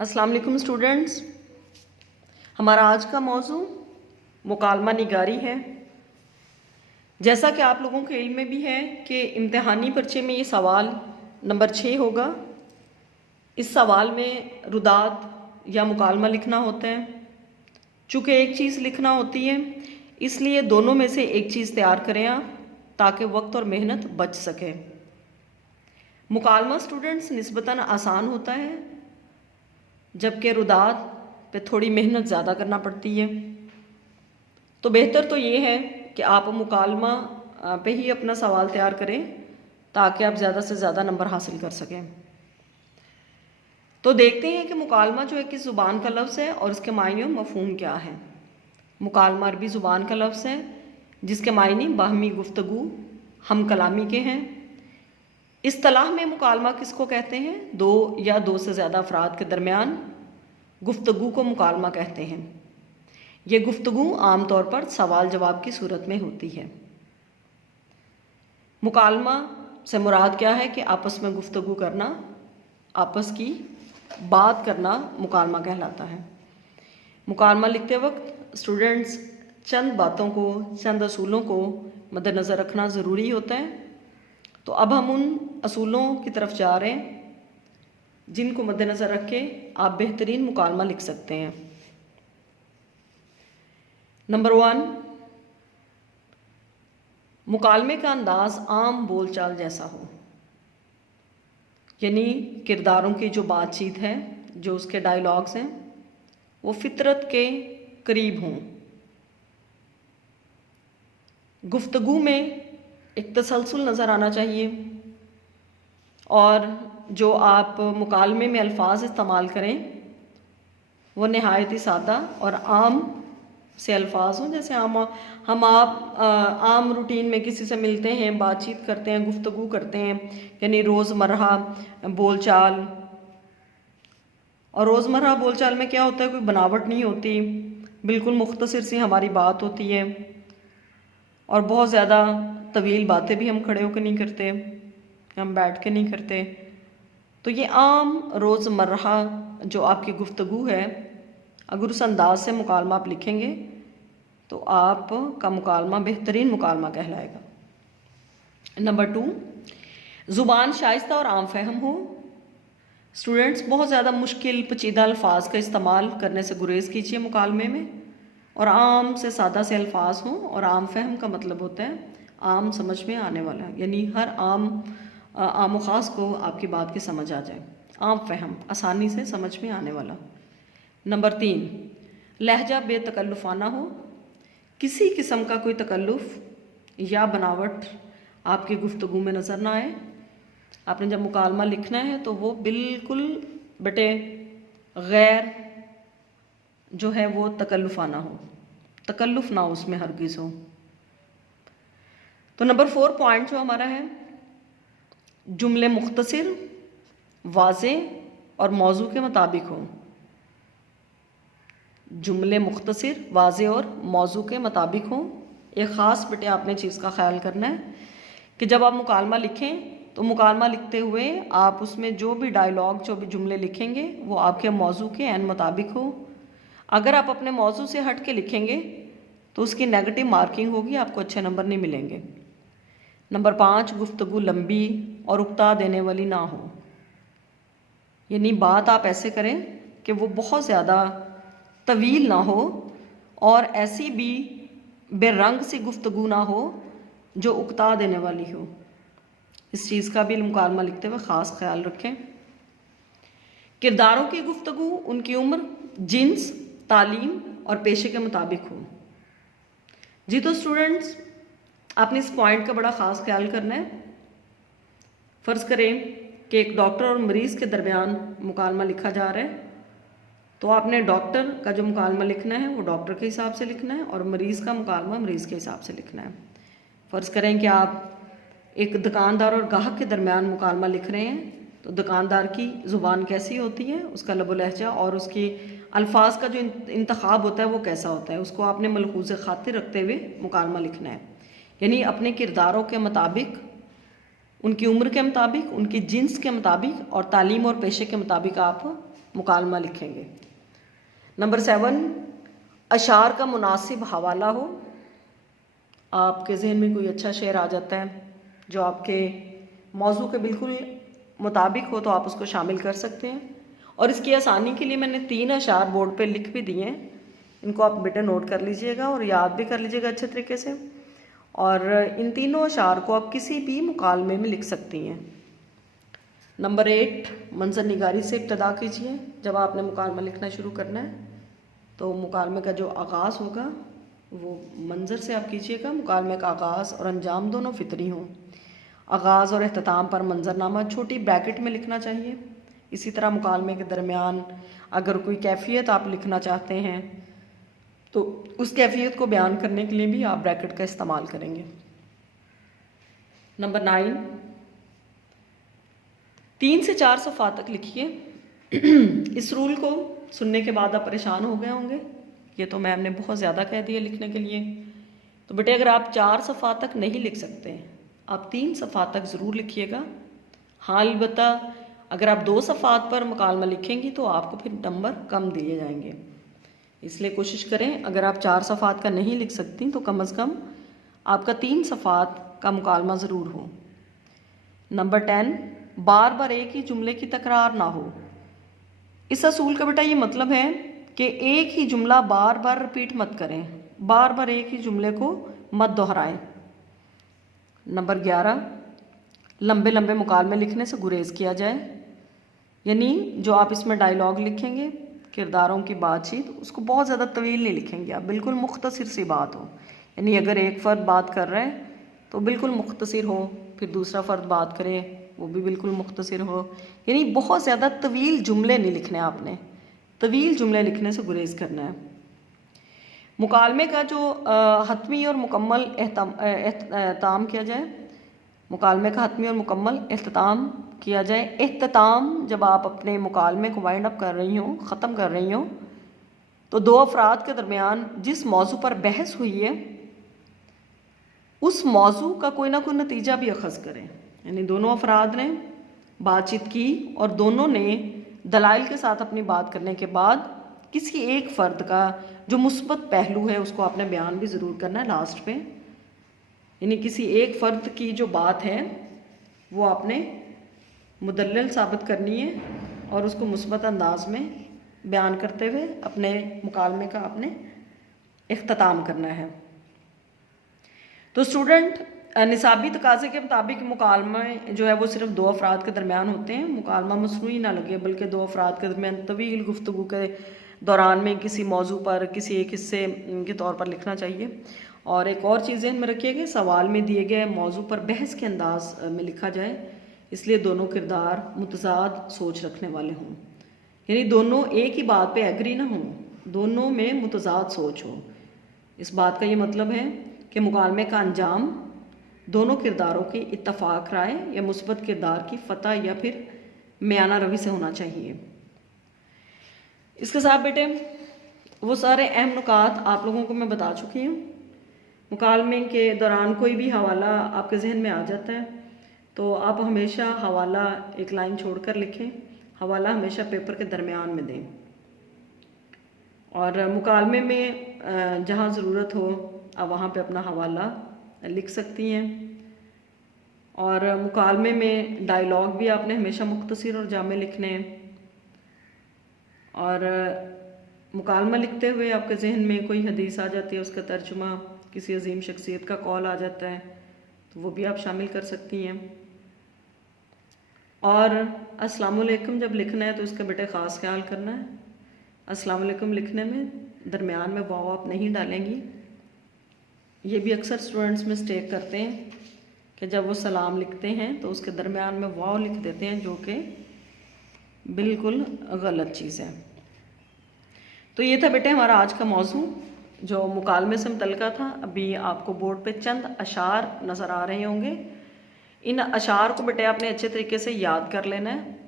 अस्सलाम वालेकुम स्टूडेंट्स। हमारा आज का मौजू मुकालमा निगारी है। जैसा कि आप लोगों के इल्म में भी है कि इम्तिहानी पर्चे में ये सवाल नंबर 6 होगा। इस सवाल में रुदात या मुकालमा लिखना होता है। चूँकि एक चीज़ लिखना होती है इसलिए दोनों में से एक चीज़ तैयार करें आप, ताकि वक्त और मेहनत बच सके। मुकालमा स्टूडेंट्स निस्बतन आसान होता है, जबकि रुदात पे थोड़ी मेहनत ज़्यादा करना पड़ती है। तो बेहतर तो ये है कि आप मुकालमा पे ही अपना सवाल तैयार करें, ताकि आप ज़्यादा से ज़्यादा नंबर हासिल कर सकें। तो देखते हैं कि मुकालमा जो है किस ज़ुबान का लफ्ज़ है और इसके मायने और मफ़हूम क्या है। मुकालमा अरबी ज़ुबान का लफ्ज़ है जिसके मायने बाहमी गुफ्तगू हम कलामी के हैं। इस्तिलाह में मुकालमा किसको कहते हैं? दो या दो से ज़्यादा अफराद के दरमियान गुफ्तगू को मुकालमा कहते हैं। ये गुफ्तगू आम तौर पर सवाल जवाब की सूरत में होती है। मुकालमा से मुराद क्या है कि आपस में गुफ्तगू करना, आपस की बात करना मुकालमा कहलाता है। मुकालमा लिखते वक्त स्टूडेंट्स चंद बातों को, चंद असूलों को मद्देनज़र रखना ज़रूरी होता है। तो अब हम उन असूलों की तरफ जा रहे हैं जिनको मद्देनज़र रख के आप बेहतरीन मुकालमा लिख सकते हैं। नंबर 1, मुकालमे का अंदाज़ आम बोलचाल जैसा हो, यानी किरदारों की जो बातचीत है, जो उसके डायलॉग्स हैं, वो फितरत के करीब हों। गुफ्तगू में एक तसलसल नज़र आना चाहिए और जो आप मुकालमे में अल्फाज इस्तेमाल करें वो नहायत ही सादा और आम से अल्फाज हों। जैसे हम आम रूटीन में किसी से मिलते हैं, बातचीत करते हैं, गुफ्तगू करते हैं, यानी रोज़मर्रा बोलचाल। और रोज़मर्रा बोलचाल में क्या होता है, कोई बनावट नहीं होती, बिल्कुल मुख्तसर सी हमारी बात होती है और बहुत ज़्यादा तवील बातें भी हम खड़े होकर नहीं करते, हम बैठ के नहीं करते। तो ये आम रोज़मर्रा जो आपकी गुफ्तगू है, अगर उस अंदाज से मुकालमा आप लिखेंगे तो आपका मुकालमा बेहतरीन मुकालमा कहलाएगा। नंबर 2, ज़ुबान शाइस्ता और आम फहम हो। स्टूडेंट्स बहुत ज़्यादा मुश्किल पेचीदा अल्फाज का इस्तेमाल करने से गुरेज़ कीजिए मुकालमे में, और आम से सादा से अल्फाज हों। और आम फहम का मतलब होता है आम समझ में आने वाला, यानी हर आम ख़ास को आपकी बात की समझ आ जाए। आम फहम, आसानी से समझ में आने वाला। नंबर 3, लहजा बेतकल्लुफ़ाना हो। किसी किस्म का कोई तकल्लुफ़ या बनावट आपकी गुफ्तगू में नज़र ना आए। आपने जब मुकालमा लिखना है तो वो बिल्कुल बेटे गैर जो है वो तकल्लुफ़ाना हो, तकल्लुफ़ ना हो उसमें हरगिज़ हो। तो नंबर 4 पॉइंट जो हमारा है, जुमले मुख्तसर, वाज़े और मौजू के मुताबिक हो। जुमले मुख्तसर, वाज़े और मौजू के मुताबिक हो। एक ख़ास बेटे आपने चीज़ का ख्याल करना है कि जब आप मुकालमा लिखें तो मुकालमा लिखते हुए आप उसमें जो भी डायलॉग, जो भी जुमले लिखेंगे वो आपके मौजू के ऐन मुताबिक हो। अगर आप अपने मौजू से हट के लिखेंगे तो उसकी नेगेटिव मार्किंग होगी, आपको अच्छे नंबर नहीं मिलेंगे। नंबर 5, गुफ्तगू लंबी और उकता देने वाली ना हो, यानी बात आप ऐसे करें कि वो बहुत ज़्यादा तवील ना हो और ऐसी भी बेरंग सी गुफ्तगू ना हो जो उकता देने वाली हो। इस चीज़ का भी मुकालमा लिखते हुए ख़ास ख्याल रखें। किरदारों की गुफ्तगू उनकी उम्र, जिन्स, तालीम और पेशे के मुताबिक हो। जी तो स्टूडेंट्स, आपने इस पॉइंट का बड़ा ख़ास ख्याल करना है। फ़र्ज़ करें कि एक डॉक्टर और मरीज़ के दरमियान मुकालमा लिखा जा रहा है, तो आपने डॉक्टर का जो मुकालमा लिखना है वो डॉक्टर के हिसाब से लिखना है और मरीज़ का मुकालमा मरीज़ के हिसाब से लिखना है। फ़र्ज़ करें कि आप एक दुकानदार और गाहक के दरमियान मुकालमा लिख रहे हैं, तो दुकानदार की ज़ुबान कैसी होती है, उसका लबो लहजा और उसकी अल्फाज का जो इंतखाब होता है वो कैसा होता है, उसको आपने मलहूज़ खातिर रखते हुए मुकालमा लिखना है। यानी अपने किरदारों के मुताबिक, उनकी उम्र के मुताबिक, उनकी जिन्स के मुताबिक और तालीम और पेशे के मुताबिक आप मुकालमा लिखेंगे। नंबर 7, अशार का मुनासिब हवाला हो। आपके जहन में कोई अच्छा शेर आ जाता है जो आपके मौजू के बिल्कुल मुताबिक हो तो आप उसको शामिल कर सकते हैं। और इसकी आसानी के लिए मैंने 3 अशार बोर्ड पे लिख भी दिए हैं, इनको आप बेटा नोट कर लीजिएगा और याद भी कर लीजिएगा अच्छे तरीके से। और इन तीनों अशार को आप किसी भी मुकालमे में लिख सकती हैं। नंबर 8, मंजर निगारी से इब्तदा कीजिए। जब आपने मुकालमा लिखना शुरू करना है तो मुकालमे का जो आगाज़ होगा वो मंजर से आप कीजिएगा। मुकालमे का आगाज़ और अंजाम दोनों फितरी हों। आगाज़ और अख्ताम पर मंजरनामा छोटी ब्रैकेट में लिखना चाहिए। इसी तरह मुकालमे के दरमियान अगर कोई कैफियत आप लिखना चाहते हैं तो उस कैफियत को बयान करने के लिए भी आप ब्रैकेट का इस्तेमाल करेंगे। नंबर 9, 3 से 4 सफ़ा तक लिखिए। इस रूल को सुनने के बाद आप परेशान हो गए होंगे, ये तो मैम ने बहुत ज़्यादा कह दिया लिखने के लिए। तो बेटे अगर आप 4 सफ़ा तक नहीं लिख सकते आप 3 सफ़ा तक ज़रूर लिखिएगा। हाँ अलबत्ता अगर आप 2 सफ़ात पर मुकालमा लिखेंगी तो आपको फिर नंबर कम दिए जाएंगे, इसलिए कोशिश करें अगर आप 4 सफ़ात का नहीं लिख सकती तो कम अज़ कम आपका 3 सफ़ात का मुकालमा ज़रूर हो। नंबर 10, बार बार एक ही जुमले की तकरार ना हो। इस असूल का बेटा ये मतलब है कि एक ही जुमला बार बार रिपीट मत करें, बार बार एक ही जुमले को मत दोहराएं। नंबर 11, लंबे लंबे मुकालमे लिखने से गुरेज किया जाए, यानी जो आप इसमें डायलॉग लिखेंगे किरदारों की बातचीत उसको बहुत ज़्यादा तवील नहीं लिखेंगे आप, बिल्कुल मुख्तसर सी बात हो। यानी अगर एक फ़र्द बात कर रहा है तो बिल्कुल मुख्तसर हो, फिर दूसरा फ़र्द बात करे वो भी बिल्कुल मुख्तसर हो, यानी बहुत ज़्यादा तवील जुमले नहीं लिखने आपने, तवील जुमले लिखने से गुरेज करना है। मुकालमे का जो हतमी और मुकम्मल एहतमाम किया जाए, मुकालमे का हतमी और मुकम्मल एहतमाम किया जाए। एहतमाम जब आप अपने मुकालमे को वाइंड अप कर रही हो, ख़त्म कर रही हो, तो 2 अफराद के दरमियान जिस मौजू पर बहस हुई है उस मौजू का कोई ना कोई नतीजा भी अखज़ करें। यानी दोनों अफराद ने बातचीत की और दोनों ने दलाइल के साथ अपनी बात करने के बाद किसी एक फ़र्द का जो मुस्बत पहलू है उसको आपने बयान भी ज़रूर करना है लास्ट पे। यानी किसी एक फ़र्द की जो बात है वो आपने मुदल्लल साबित करनी है और उसको मुस्बत अंदाज में बयान करते हुए अपने मुकालमे का आपने इख्तिताम करना है। तो स्टूडेंट निसाबी तकाज़े के मुताबिक मुकालमे जो है वो सिर्फ 2 अफराद के दरमियान होते हैं। मुकालमा मसनूई ना लगे बल्कि 2 अफराद के दरमियान तवील गुफ्तगू के दौरान में किसी मौजू पर किसी एक हिस्से के तौर पर लिखना चाहिए। और एक और चीज़ ध्यान में रखिए कि सवाल में दिए गए मौजू पर बहस के अंदाज में लिखा जाए, इसलिए दोनों किरदार मुतज़ाद सोच रखने वाले हों, यानी दोनों एक ही बात पे एग्री ना हों, दोनों में मुतज़ाद सोच हो। इस बात का ये मतलब है कि मुकालमे का अंजाम दोनों किरदारों की इत्तफाक राय या मुस्बत किरदार की फ़तह या फिर मियाना रवि से होना चाहिए। इसके साथ बेटे वो सारे अहम नुकात आप लोगों को मैं बता चुकी हूँ। मुकालमे के दौरान कोई भी हवाला आपके जहन में आ जाता है तो आप हमेशा हवाला एक लाइन छोड़कर लिखें, हवाला हमेशा पेपर के दरमियान में दें। और मुकालमे में जहाँ ज़रूरत हो आप वहाँ पे अपना हवाला लिख सकती हैं। और मुकालमे में डायलॉग भी आपने हमेशा मुख्तसर और जामे लिखने हैं। और मुकालमा लिखते हुए आपके जहन में कोई हदीस आ जाती है, उसका तर्जुमा, किसी अजीम शख्सियत का कॉल आ जाता है तो वो भी आप शामिल कर सकती हैं। और अस्सलाम वालेकुम जब लिखना है तो उसका बेटे ख़ास ख्याल करना है। अस्सलाम वालेकुम लिखने में दरमियान में वाव आप नहीं डालेंगी। ये भी अक्सर स्टूडेंट्स मिस्टेक करते हैं कि जब वो सलाम लिखते हैं तो उसके दरमियान में वाव लिख देते हैं, जो कि बिल्कुल गलत चीज़ है। तो ये था बेटे हमारा आज का मौजू जो मुकालमे से मुतल्लिक़ था। अभी आपको बोर्ड पे चंद अशार नज़र आ रहे होंगे, इन अशार को बेटे आपने अच्छे तरीके से याद कर लेना है।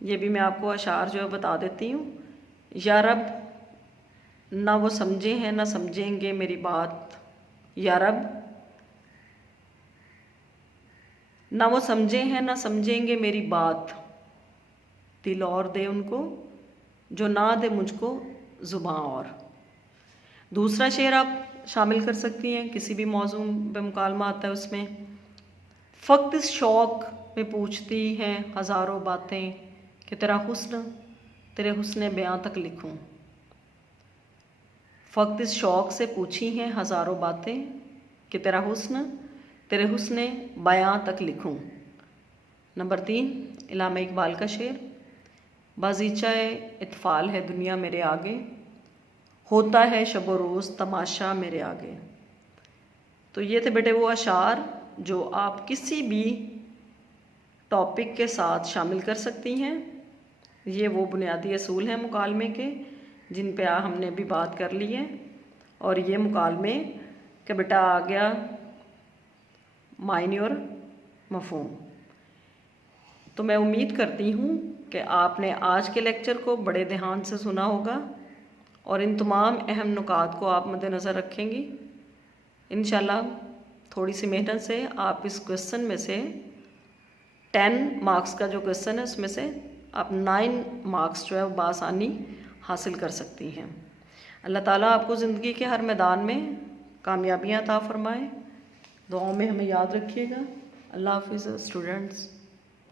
ये भी मैं आपको अशार जो है बता देती हूँ। या रब ना वो समझे हैं ना समझेंगे मेरी बात, या रब ना वो समझे हैं ना समझेंगे मेरी बात, दिल और दे उनको जो ना दे मुझको ज़ुबां और। दूसरा शेर आप शामिल कर सकती हैं, किसी भी मौजू पे मुकालमा आता है उसमें। फ़क़्त इस शौक़ में पूछती हैं हज़ारों बातें कि तेरा हुस्न बयां तक लिखूं। फ़क़्त इस शौक़ से पूछी हैं हज़ारों बातें कि तेरे हुस्न बयां तक लिखूं। नंबर 3 इल्हाम इकबाल का शेर। बाज़ीचा इत्फ़ाल है दुनिया मेरे आगे, होता है शब व रोज़ तमाशा मेरे आगे। तो ये थे बेटे वो अशार जो आप किसी भी टॉपिक के साथ शामिल कर सकती हैं। ये वो बुनियादी असूल हैं मुकालमे के जिन पे हमने भी बात कर ली है। और ये मुकालमे का बेटा आ गया मायने और मफ़हूम। तो मैं उम्मीद करती हूँ कि आपने आज के लेक्चर को बड़े ध्यान से सुना होगा और इन तमाम अहम नुकात को आप मद्देनज़र रखेंगी। इंशाल्लाह थोड़ी सी मेहनत से आप इस क्वेश्चन में से 10 मार्क्स का जो क्वेश्चन है उसमें से आप 9 मार्क्स जो है वो बासानी हासिल कर सकती हैं। अल्लाह ताला आपको ज़िंदगी के हर मैदान में कामयाबियाँ अता फ़रमाए। दुआओं में हमें याद रखिएगा। अल्लाह हाफ़िज़ स्टूडेंट्स।